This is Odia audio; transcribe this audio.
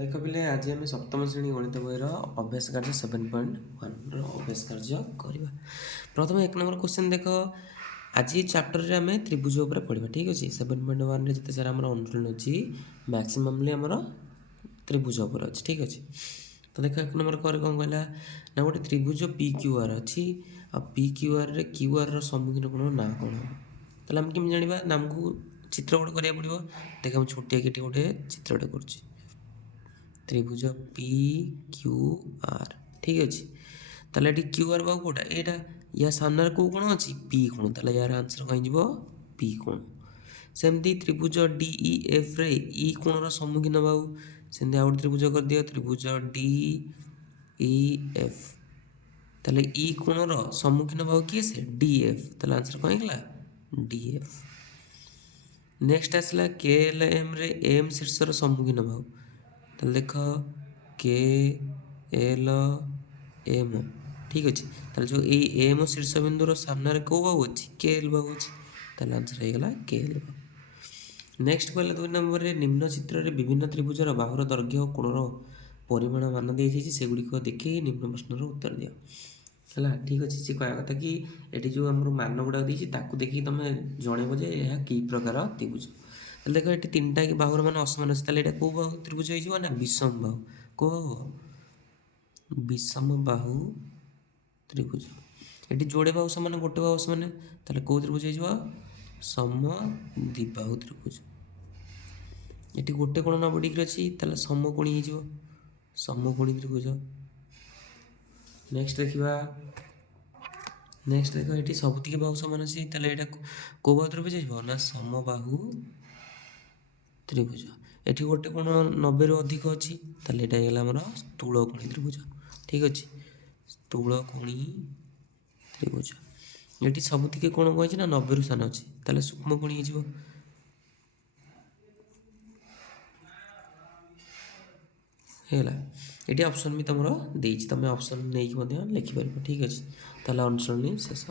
ଦେଖ ପିଲେ ଆଜି ଆମେ ସପ୍ତମ ଶ୍ରେଣୀ ଗଣିତ ବହିର ଅଭ୍ୟାସ କାର୍ଯ୍ୟ 7.1ର ଅଭ୍ୟାସ କାର୍ଯ୍ୟ କରିବା। ପ୍ରଥମେ 1 ନମ୍ବର କ୍ୱେଶ୍ଚନ୍ ଦେଖ, ଆଜି ଚାପ୍ଟରରେ ଆମେ ତ୍ରିଭୁଜ ଉପରେ ପଢ଼ିବା। ଠିକ୍ ଅଛି। 7.1ରେ ଯେତେ ସାରା ଆମର ଅନୁଶୀଳନ ଅଛି ମ୍ୟାକ୍ସିମମ୍ଲି ଆମର ତ୍ରିଭୁଜ ଉପରେ ଅଛି। ଠିକ୍ ଅଛି। ତ ଦେଖ 1 ନମ୍ବର ପରେ କ'ଣ କହିଲା ନା ଗୋଟେ ତ୍ରିଭୁଜ PQR ଅଛି। ଆଉ PQRରେ QRର ସମ୍ମୁଖୀନ କୋଣର ନାଁ କ'ଣ ହେବ? ତାହେଲେ ଆମେ କେମିତି ଜାଣିବା ନା ଆମକୁ ଚିତ୍ର ଗୋଟେ କରିବାକୁ ପଡ଼ିବ। ଦେଖ ମୁଁ ଛୋଟିଆ ଏଠି ଗୋଟେ ଚିତ୍ରଟେ କରୁଛି। ତ୍ରିଭୁଜ PQR ଠିକ୍ ଅଛି। ତାହେଲେ ଏଠି QR ବାହୁ କେଉଁଟା? ଏଇଟା। ୟା ସାମ୍ନାରେ କେଉଁ କୋଣ ଅଛି? P କୋଣ। ତାହେଲେ ୟାର ଆନ୍ସର୍ କ'ଣ ହେଇଯିବ? P କୋଣ। ସେମିତି ତ୍ରିଭୁଜ DEFରେ E କୋଣର ସମ୍ମୁଖୀନ ବାହୁ, ସେମିତି ଆଉ ଗୋଟେ ତ୍ରିଭୁଜ କରିଦିଅ, ତ୍ରିଭୁଜ DEF। ତାହେଲେ E କୋଣର ସମ୍ମୁଖୀନ ବାହୁ କିଏ? ସେ DF। ତାହେଲେ ଆନ୍ସର୍ କ'ଣ ହେଇଗଲା? DF। ନେକ୍ସଟ ଆସିଲା KLMରେ M ଶୀର୍ଷର ସମ୍ମୁଖୀନ ବାହୁ। ତାହେଲେ ଦେଖ KLM ଠିକ୍ ଅଛି। ତାହେଲେ ଯେଉଁ ଏଇ M ଶୀର୍ଷ ବିନ୍ଦୁର ସାମ୍ନାରେ କେଉଁ ବାହୁ ଅଛି? KL ବାହୁ ଅଛି। ତାହେଲେ ଆନ୍ସର୍ ହେଇଗଲା KL ବାହୁ। ନେକ୍ସଟ କହିଲା 2 ନମ୍ବରରେ ନିମ୍ନ ଚିତ୍ରରେ ବିଭିନ୍ନ ତ୍ରିଭୁଜର ବାହୁର ଦୈର୍ଘ୍ୟ ଓ କୋଣର ପରିମାଣ ମାନ ଦିଆଯାଇଛି, ସେଗୁଡ଼ିକ ଦେଖି ନିମ୍ନ ପ୍ରଶ୍ନର ଉତ୍ତର ଦିଅ। ହେଲା, ଠିକ୍ ଅଛି। ସେ କହିବା କଥା କି ଏଠି ଯେଉଁ ଆମର ମାନ ଗୁଡ଼ାକ ଦେଇଛି ତାକୁ ଦେଖିକି ତୁମେ ଜଣେଇବ ଯେ ଏହା କି ପ୍ରକାର ତ୍ରିଭୁଜ। ତାହେଲେ ଦେଖ ଏଠି ତିନିଟା କି ବାହୁର ମାନେ ଅସମାନ ଅଛି। ତାହେଲେ ଏଇଟା କେଉଁ ବାହୁ ତ୍ରିଭୁଜ ହେଇଯିବ ନା ବିଷମ ବାହୁ। କେଉଁ ବାହୁ? ବିଷମ ବାହୁ ତ୍ରିଭୁଜ। ଏଠି ଯୋଡ଼େ ବାହୁ ସମାନ ଗୋଟେ ବାହୁ ସମାନ, ତାହେଲେ କେଉଁ ତ୍ରିଭୁଜ ହେଇଯିବ? ସମଦ୍ୱିବାହୁ ତ୍ରିଭୁଜ। ଏଠି ଗୋଟେ କୋଣ 90 ଡିଗ୍ରୀ ଅଛି, ତାହେଲେ ସମକୋଣୀ ହେଇଯିବ, ସମକୋଣୀ ତ୍ରିଭୁଜ। ନେକ୍ସଟ ଦେଖ ଏଠି ସବୁତିକି ବାହୁ ସମାନ ଅଛି, ତାହେଲେ ଏଇଟା କେଉଁ ବାହୁ ତ୍ରିଭୁଜ ହେଇଯିବ? ନା ସମବାହୁ ତ୍ରିଭୁଜ। ଏଠି ଗୋଟେ କୋଣ 90ରୁ ଅଧିକ ଅଛି, ତାହେଲେ ଏଇଟା ହେଇଗଲା ଆମର ସ୍ଥୂଳକୋଣୀ ତ୍ରିଭୁଜ। ଠିକ୍ ଅଛି, ସ୍ଥୂଳକୋଣୀ ତ୍ରିଭୁଜ। ଏଠି ସବୁତିକି କୋଣ କ'ଣ ହେଇଛି ନା 90ରୁ ସାନ ଅଛି, ତାହେଲେ ସୂକ୍ଷ୍ମକୋଣୀ ହେଇଯିବ। ହେଇଗଲା। ଏଠି ଅପସନ୍ ବି ତୁମର ଦେଇଛି, ତୁମେ ଅପସନ୍ ନେଇକି ମଧ୍ୟ ଲେଖିପାରିବ। ଠିକ୍ ଅଛି। ତାହେଲେ ଅନୁଶୀଳନୀ ଶେଷ।